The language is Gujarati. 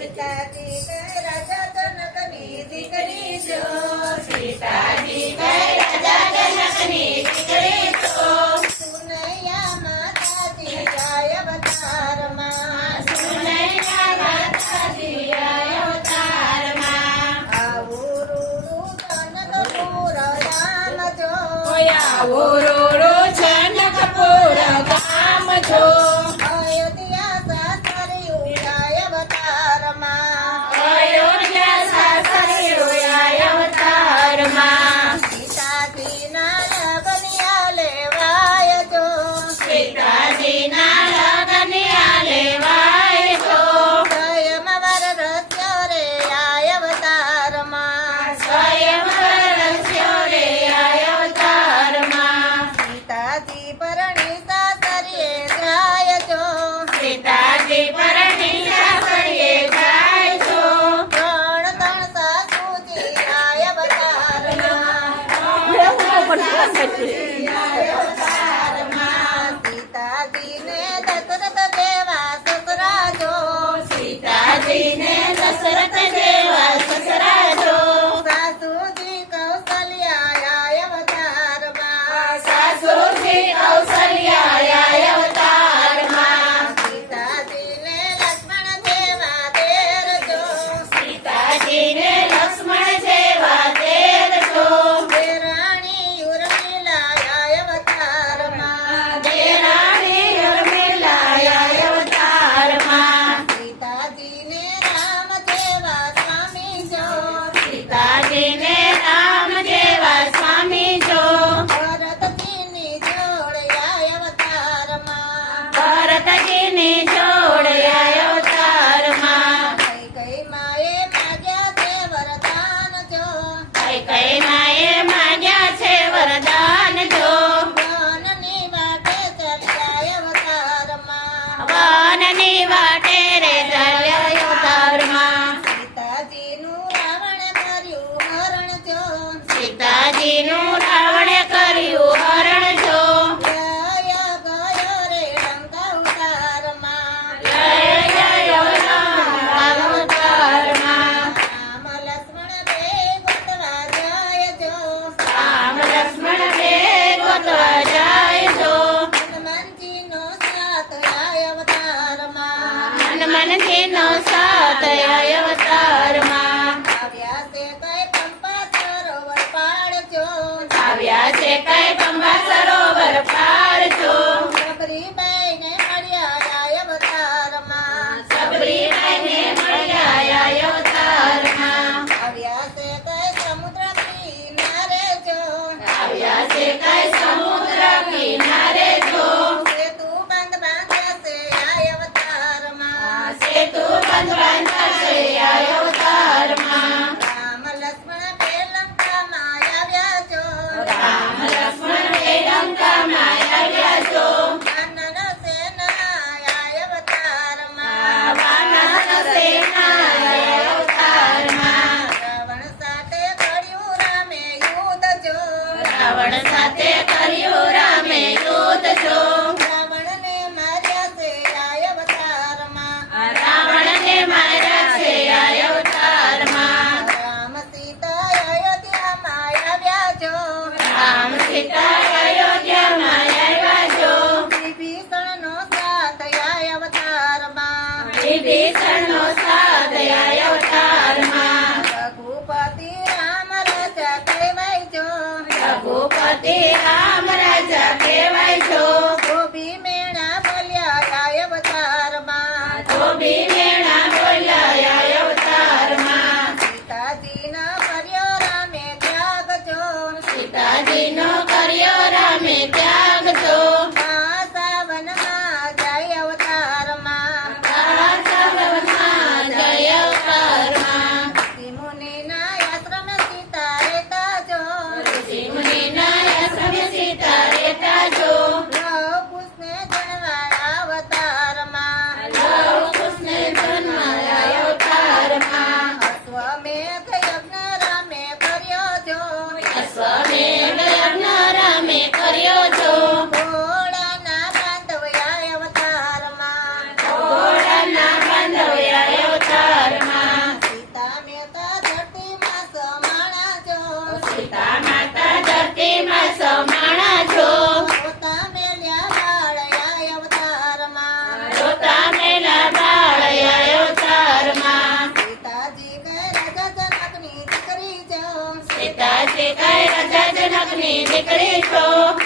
સીતાજી રાજા જનકની દીકરી જો સીતાજી રાજા જનકની દીકરી જો સુનૈયા માતાજી જય અવતારમાં સુનૈયા માતાજી જય અવતારમાં આવું રૂડુ કનક પૂર ગામ જો આવું રૂડુ કનક પૂર ગામ જો Barata I'm a Namaskita. Hare Krishna.